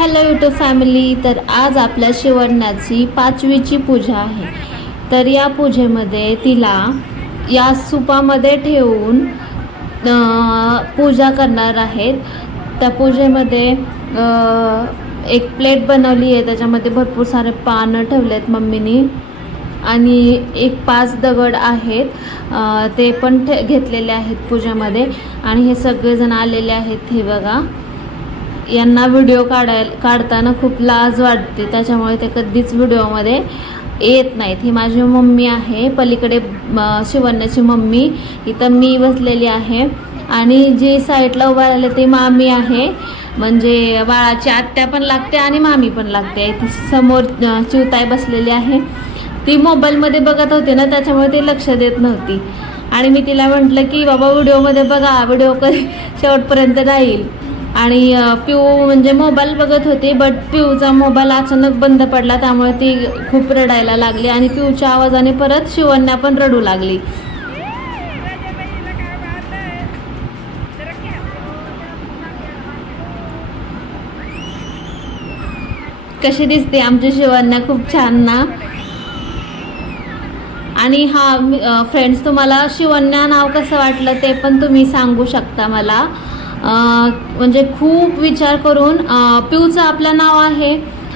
Hello YouTube family. तर आज आपल्या शिवण्याची 5वीची पूजा आहे. तर या पूजेमध्ये तिला या सुपामध्ये ठेवून पूजा करणार आहेत. त्या पूजेमध्ये एक प्लेट बनवली आहे, त्याच्यामध्ये भरपूर सारे पानं ठेवले आहेत मम्मीनी आणि एक 5 दगड आहेत, ते पण घेतलेले आहेत पूजेमध्ये. आणि हे सगळेजण आलेले आहेत. हे बघा, यांना व्हिडिओ काढताना खूप लाज वाटते, त्याच्यामुळे ते कधीच व्हिडिओमध्ये येत नाहीत. ही माझी मम्मी आहे, पलीकडे शिवण्याची मम्मी, इथं मी बसलेली आहे आणि जी साईडला उभा राहिली ती मामी आहे, म्हणजे बाळाची आत्या पण लागते आणि मामी पण लागते. ती समोर चिवताई बसलेली आहे. ती मोबाईलमध्ये बघत होती ना, त्याच्यामुळे ती लक्ष देत नव्हती. आणि मी तिला म्हटलं की बाबा व्हिडिओमध्ये बघा, व्हिडिओ कधी शेवटपर्यंत राहील. आणि पिऊ म्हणजे मोबाईल बघत होती, बट पिऊचा मोबाईल अचानक बंद पडला, त्यामुळे ती खूप रडायला लागली आणि पिऊच्या आवाजाने परत शिवण्या पण रडू लागली. कशी दिसते आमची शिवण्या? खूप छान ना. आणि हा फ्रेंड्स, तुम्हाला शिवण्या नाव कसं वाटलं ते पण तुम्ही सांगू शकता मला. म्हणजे खूप विचार करून पिऊचं आपलं नाव आहे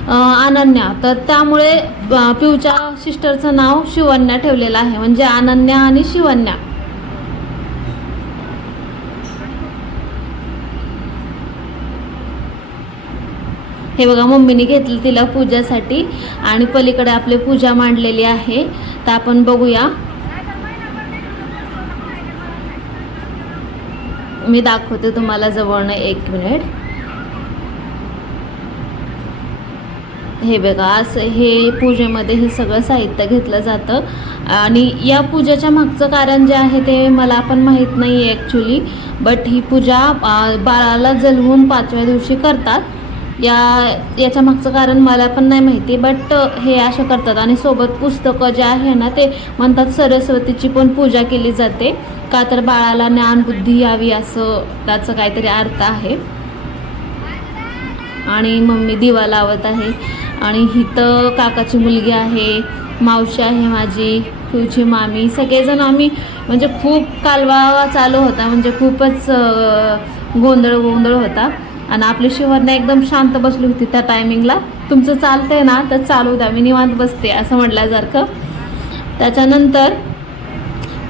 अनन्या, तर त्यामुळे पिऊच्या सिस्टरचं नाव शिवण्या ठेवलेलं आहे, म्हणजे अनन्या आणि शिवण्या. हे बघा, मम्मीने घेतलं तिला पूजासाठी आणि पलीकडे आपली पूजा मांडलेली आहे, तर आपण बघूया. मी दाखवते तुम्हाला जवळनं, 1 मिनिट. हे बघा, असं हे पूजेमध्ये हे सगळं साहित्य घेतलं जातं. आणि या पूजेच्या मागचं कारण जे आहे ते मला पण माहीत नाही आहे ॲक्च्युली, बट ही पूजा बाळाला जन्मून 5व्या दिवशी करतात. याच्या मागचं कारण मला पण नाही माहिती, बट हे असं करतात. आणि सोबत पुस्तकं जे आहे ना, ते म्हणतात सरस्वतीची पण पूजा केली जाते, का तर बाळाला ज्ञानबुद्धी यावी, असं त्याचं काहीतरी अर्थ आहे. आणि मम्मी दिवा लावत आहे. आणि हिथं काकाची मुलगी आहे, मावशी आहे माझी, तुझी मामी, सगळेजण म्हणजे खूप कालवा चालू होता, म्हणजे खूपच गोंधळ होता. आणि आपली शिवण्या एकदम शांत बसली होती त्या टायमिंगला. तुमचं चालतंय ना, तर चालू द्या, मी निवांत बसते, असं म्हटल्यासारखं. त्याच्यानंतर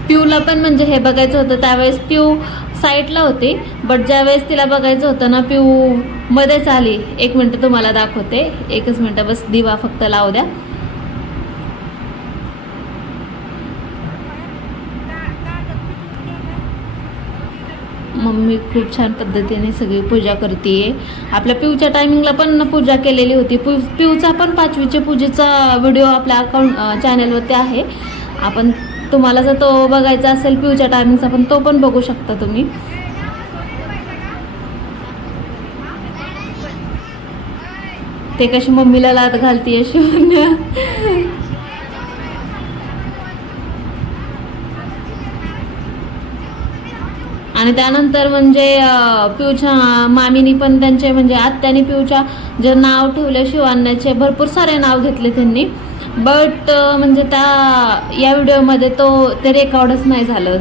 पिऊला पण म्हणजे हे बघायचं होतं, त्यावेळेस पिऊ साईडला होती, बट ज्यावेळेस तिला बघायचं होतं ना, पिऊ मध्येच आली. 1 मिनटं तुम्हाला दाखवते, 1च मिनटं बस, दिवा फक्त लावू द्या. मम्मी खूप छान पद्धतीने सगळी पूजा करते. आपल्या पिऊच्या टायमिंगला पण पूजा केलेली होती. पिऊचा पण 5वीच्या पूजेचा व्हिडिओ आपल्या चॅनलवरती आहे. आपण तुम्हाला जर तो बघायचा असेल पिऊच्या टायमिंगचा, पण तो पण बघू शकता तुम्ही. ते कशी मम्मीला लात घालतीये शिवण्या. आणि त्यानंतर म्हणजे पिऊच्या मामीनी पण त्यांचे म्हणजे आत्याने पिऊच्या जे नाव ठेवले शिवण्याचे, भरपूर सारे नाव घेतले त्यांनी, बट म्हणजे या व्हिडिओमध्ये ते रेकॉर्डच नाही झालं.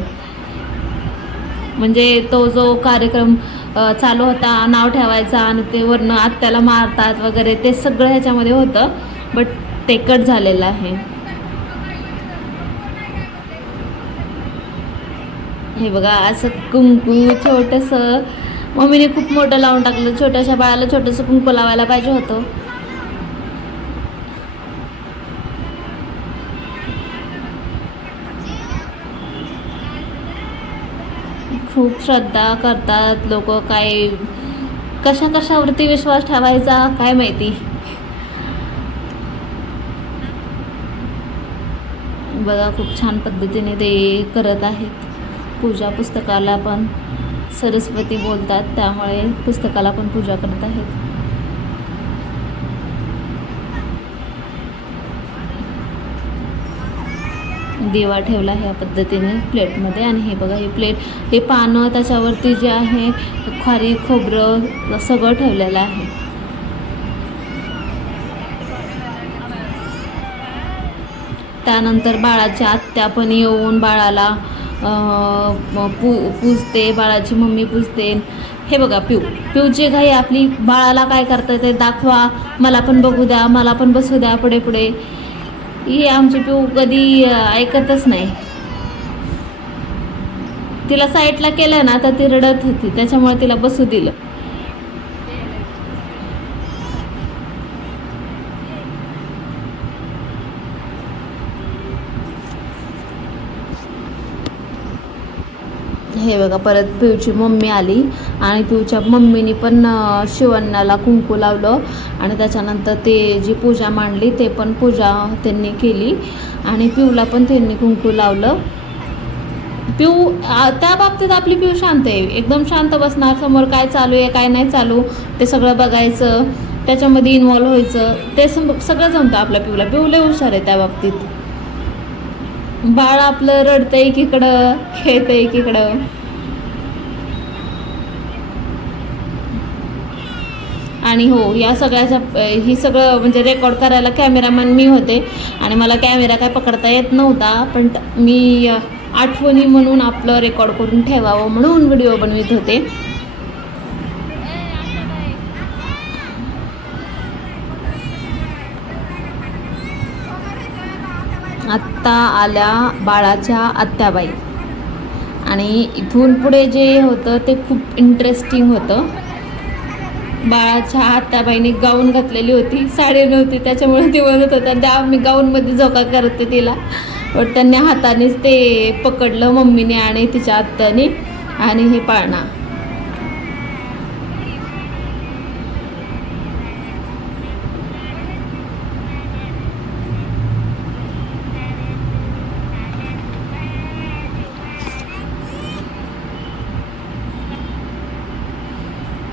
म्हणजे तो जो कार्यक्रम चालू होता नाव ठेवायचा आणि ते वरनं आत्याला मारतात वगैरे, ते सगळं ह्याच्यामध्ये होतं, बट ते कट झालेलं आहे. हे बघा, असं कुंकू छोटंसं मम्मीने खूप मोठं लावून टाकलं. छोट्याशा बाळाला छोटंसं कुंकू लावायला पाहिजे होतं. खूप श्रद्धा करतात लोक, काय कशावरती विश्वास ठेवायचा काय माहिती. बघा, खूप छान पद्धतीने ते करत आहेत पूजा. पुस्तकाला पण सरस्वती बोलतात, त्यामुळे पुस्तकाला पण पूजा करत आहेत. दिवा ठेवला ह्या पद्धतीने प्लेटमध्ये. आणि हे बघा, हे पानं, त्याच्यावरती जे आहे खारी खोबरं सगळं ठेवलेलं आहे. त्यानंतर बाळाची आत्या पण येऊन बाळाला पूजते, बाळाची मम्मी पूजते. हे बघा पिऊची घाई आपली, बाळाला काय करतं ते दाखवा, मला पण बघू द्या, मला पण बसू द्या पुढे पुढे. ही आमची पिऊ कधी ऐकतच नाही. तिला साईडला केलं ना तर ती रडत होती, त्याच्यामुळे तिला बसू दिलं. हे बघा परत पिऊची मम्मी आली आणि पिऊच्या मम्मीनी पण शिवण्याला कुंकू लावलं आणि त्याच्यानंतर ते जी पूजा मांडली ते पण पूजा त्यांनी केली आणि पिऊला पण त्यांनी कुंकू लावलं. पिऊ त्या बाबतीत आपली पिऊ शांत आहे, एकदम शांत बसणार, समोर काय चालू आहे काय नाही चालू ते सगळं बघायचं, त्याच्यामध्ये इन्व्हॉल्व व्हायचं, ते सगळं जमतं आपल्या पिऊला. पिऊ लय हुशार आहे त्या बाबतीत. बाळ आपलं रडतं एकीकडं, खेळतं एकीकडं. आणि हो, या सगळ्याच्या ही सगळं म्हणजे रेकॉर्ड करायला कॅमेरामॅन मी होते आणि मला कॅमेरा काय पकडता येत नव्हता, पण मी आठवणी म्हणून आपलं रेकॉर्ड करून ठेवावं म्हणून व्हिडिओ बनवित होते. आत्ता आल्या बाळाच्या आत्याबाई आणि इथून पुढे जे होतं ते खूप इंटरेस्टिंग होतं. बाळाच्या आत्याबाईने गाऊन घातलेली होती, साडी नव्हती, त्याच्यामुळे ती म्हणत होत्या द्या मी गाऊनमध्ये झोका करते तिला. पण त्यांनी हातानेच ते पकडलं मम्मीने आणि तिच्या आत्याने आणि हे पाळणा.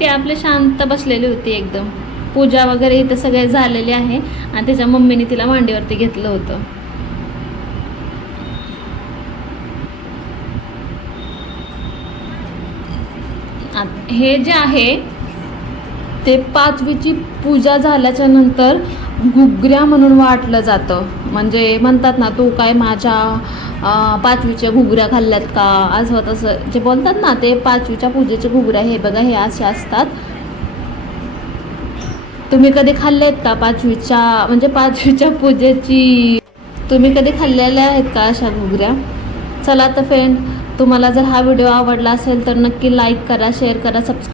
ते आपले शांत बसलेली होती एकदम. पूजा वगैरे इथं सगळे झालेले आहे आणि त्याच्या मम्मीने तिला मांडीवरती घेतलं होतं. हे जे आहे ते 5वीची पूजा झाल्याच्या नंतर घुगऱ्या म्हणून वाटलं जातं. म्हणजे म्हणतात ना तू काय माझ्या 5वीच्या घुगऱ्या खाल्ल्यात का, आज होत असं जे बोलतात ना, ते 5वीच्या पूजेच्या घुगऱ्या. हे बघा हे असे असतात. तुम्ही कधी खाल्लेत का 5वीच्या म्हणजे 5वीच्या पूजेची, तुम्ही कधी खाल्लेल्या आहेत का अशा घुगऱ्या? चला तर फ्रेंड, तुम्हाला जर हा व्हिडिओ आवडला असेल तर नक्की लाईक करा, शेअर करा, सबस्क्राईब